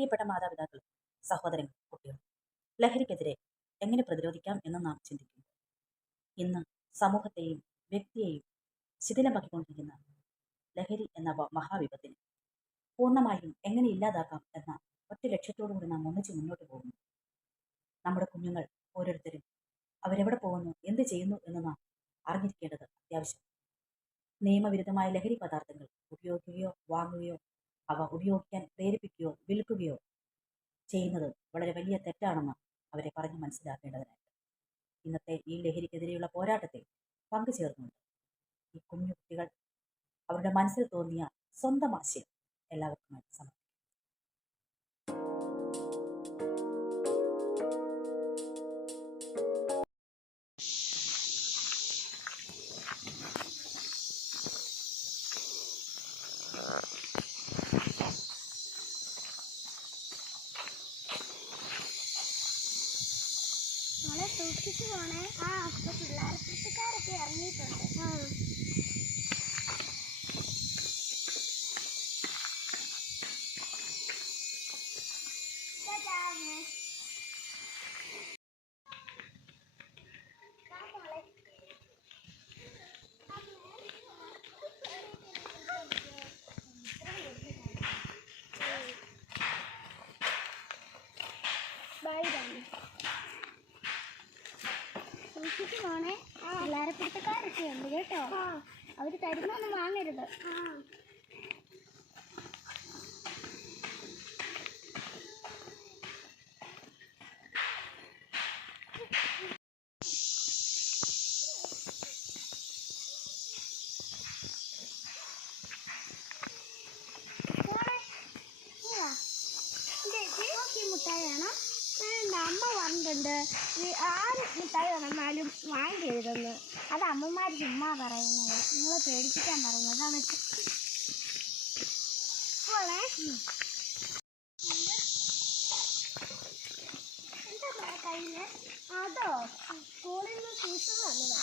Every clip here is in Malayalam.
പ്രിയപ്പെട്ട മാതാപിതാക്കൾ, സഹോദരങ്ങൾ, കുട്ടികൾ, ലഹരിക്കെതിരെ എങ്ങനെ പ്രതിരോധിക്കാം എന്ന് നാം ചിന്തിക്കുന്നു. ഇന്ന് സമൂഹത്തെയും വ്യക്തിയെയും ശിഥിലമാക്കിക്കൊണ്ടിരിക്കുന്ന ലഹരി എന്ന മഹാവിപത്തിനെ പൂർണ്ണമായും എങ്ങനെ ഇല്ലാതാക്കാം എന്ന ഒറ്റ ലക്ഷ്യത്തോടുകൂടി നാം ഒന്നിച്ച് മുന്നോട്ട് പോകുന്നു. നമ്മുടെ കുഞ്ഞുങ്ങൾ ഓരോരുത്തരും അവരെവിടെ പോകുന്നു, എന്ത് ചെയ്യുന്നു എന്ന് നാം അറിഞ്ഞിരിക്കേണ്ടത് അത്യാവശ്യം. നിയമവിരുദ്ധമായ ലഹരി പദാർത്ഥങ്ങൾ ഉപയോഗിക്കുകയോ വാങ്ങുകയോ അവ ഉപയോഗിക്കാൻ പ്രേരിപ്പിക്കുകയോ വിൽക്കുകയോ ചെയ്യുന്നത് വളരെ വലിയ തെറ്റാണെന്ന് അവരെ പറഞ്ഞ് മനസ്സിലാക്കേണ്ടതിനായിട്ട് ഇന്നത്തെ ഈ ലഹരിക്കെതിരെയുള്ള പോരാട്ടത്തിൽ പങ്കുചേർന്നുകൊണ്ട് ഈ കുഞ്ഞു കുട്ടികൾ അവരുടെ മനസ്സിൽ തോന്നിയ സ്വന്തം ആശയം എല്ലാവർക്കുമായിട്ട് സമർപ്പിക്കും. സൂക്ഷിച്ചു പോണേ. അപ്പൊ പിള്ളേർ കൂട്ടുകാരൊക്കെ ഇറങ്ങിയിട്ടുണ്ട്. സൂക്ഷിച്ചു പോണേ. പിള്ളേരെ പിടുത്തക്കാരൊക്കെ ഉണ്ട് കേട്ടോ. അവര് തരുന്നൊന്നും വാങ്ങരുത്. മുട്ടായി വേണം. അമ്മ പറഞ്ഞിട്ടുണ്ട് ആര് മിഠായി വന്നാലും വാങ്ങിക്കരുതെന്ന്. അത് അമ്മമാർ ചുമ്മാ പറയുന്നത്, നിങ്ങളെ പേടിപ്പിക്കാൻ പറയുന്നത്. അതാണ് പോലെ എന്താ കയ്യില്? അതോ സ്കൂളിൽ നിന്ന് ടീച്ചർ വന്നതാ.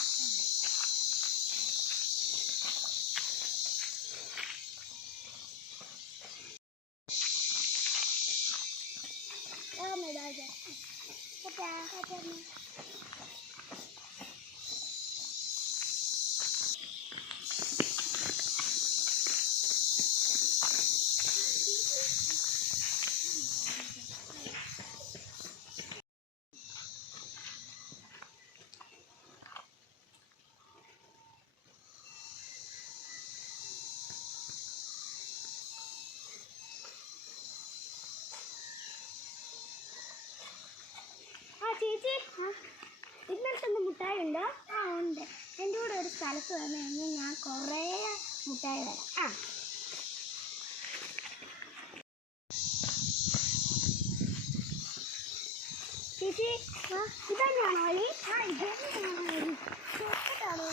ചേച്ചി, ഇന്നത്തെ മുട്ടായി ഉണ്ടോ? ഉണ്ട്. എൻ്റെ കൂടെ ഒരു സ്ഥലത്ത് വന്നു ഞാൻ കുറേ മുട്ടായി തരാം. ചേച്ചി, ഇതന്നെയാണോ വഴി? ഇതന്നെയാണോ വഴി? ാണോ?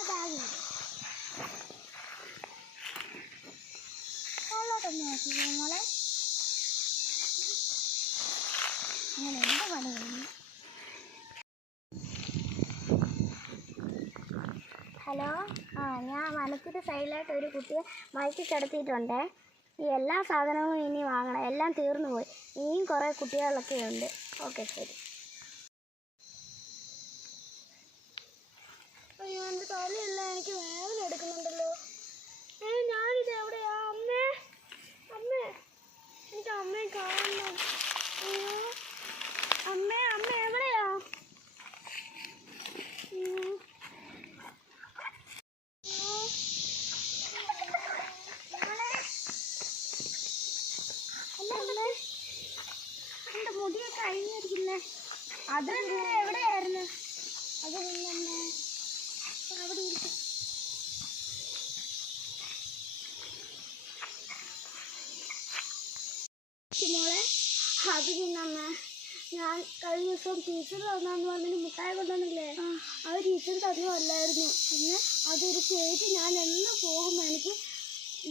അതാകും. ഉള്ളോട്ടൊന്ന് നോക്കി മോളെ. അങ്ങനെ എന്താ പണി കഴിഞ്ഞു? ഹലോ, ഞാൻ വനത്തിൻ്റെ സൈഡിലായിട്ട് ഒരു കുട്ടിയെ മയക്കി കിടത്തിയിട്ടുണ്ട്. ഈ എല്ലാ സാധനവും ഇനി വാങ്ങണം. എല്ലാം തീർന്നു പോയി. ഇനിയും കുറേ കുട്ടികളൊക്കെ ഉണ്ട്. ഓക്കെ, ശരി. അയ്യോ, എൻ്റെ തലയല്ല, എനിക്ക് വേദന എടുക്കുന്നുണ്ടല്ലോ. ഞാനിത് എവിടെയാ? അമ്മേ, അമ്മേ, എനിക്ക് അമ്മയെ കാണണം. അയ്യോ, അമ്മേ, അമ്മ എവിടെയാ? എന്റെ മുടിയൊക്കെ അഴിഞ്ഞിരിക്കുന്നേ. അത് എവിടെയായിരുന്നു? അത് പിന്നെ അവിടെ ഇരിക്കും. മോളെ, അത് പിന്നമ്മ ഞാൻ കഴിഞ്ഞ ദിവസം ടീച്ചർ തന്നാന്ന് പറഞ്ഞിട്ട് മുട്ടായി കൊണ്ടുവന്നില്ലേ, അത് ടീച്ചർ തന്നുമല്ലായിരുന്നു. പിന്നെ അതൊരു ചേച്ചി ഞാൻ എന്ന് പോകുമ്പോൾ എനിക്ക്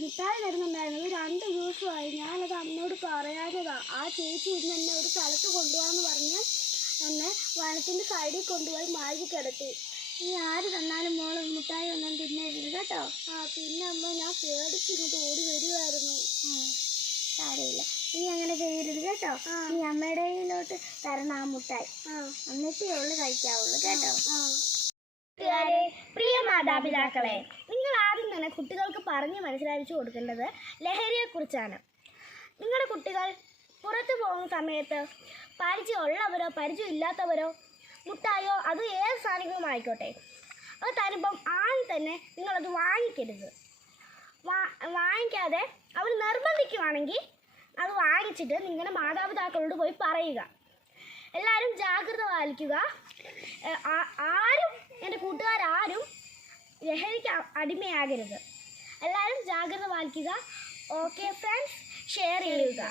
മിഠായി തരുന്നുണ്ടായിരുന്നു. 2 ദിവസമായി. ഞാനത് അമ്മയോട് പറയാഞ്ഞതാ. ആ ചേച്ചി ഇന്ന് എന്നെ ഒരു സ്ഥലത്ത് കൊണ്ടുപോകാമെന്ന് പറഞ്ഞ് എന്നെ വനത്തിൻ്റെ സൈഡിൽ കൊണ്ടുപോയി മാറ്റി കിടത്തി. ഇനി ആര് തന്നാലും മോള് മിഠായി ഒന്നും തിന്നരുത് കേട്ടോ. പിന്നെ അമ്മ ഞാൻ പേടിച്ചിങ്ങോട്ട് സാരമില്ല. നീ അങ്ങനെ ചെയ്യരുത് കേട്ടോ. നീ അമ്മയുടെ കയ്യിലോട്ട് തരണം ആ മുട്ടായി. എന്നിട്ടേ ഉള്ളു കഴിക്കാവുള്ളൂ കേട്ടോ. കൂട്ടുകാരെ, പ്രിയ മാതാപിതാക്കളെ, നിങ്ങൾ ആദ്യം തന്നെ കുട്ടികൾക്ക് പറഞ്ഞ് മനസ്സിലാക്കി കൊടുക്കേണ്ടത് ലഹരിയെക്കുറിച്ചാണ്. നിങ്ങളുടെ കുട്ടികൾ പുറത്തു പോകുന്ന സമയത്ത് പരിചയമുള്ളവരോ പരിചയമില്ലാത്തവരോ മുട്ടായോ അത് ഏത് സാധനങ്ങളും ആയിക്കോട്ടെ, അത് തരുമ്പം ആദ്യം തന്നെ നിങ്ങളത് വാങ്ങിക്കരുത്. വാങ്ങിക്കാതെ അവർ നിർബന്ധിക്കുവാണെങ്കിൽ അത് വാങ്ങിച്ചിട്ട് നിങ്ങളുടെ മാതാപിതാക്കളോട് പോയി പറയുക. എല്ലാവരും ജാഗ്രത പാലിക്കുക. ആരും, എൻ്റെ കൂട്ടുകാരും ലഹരിക്ക് അടിമയാകരുത്. എല്ലാവരും ജാഗ്രത പാലിക്കുക. ഓക്കെ ഫ്രണ്ട്സ്, ഷെയർ ചെയ്യുക.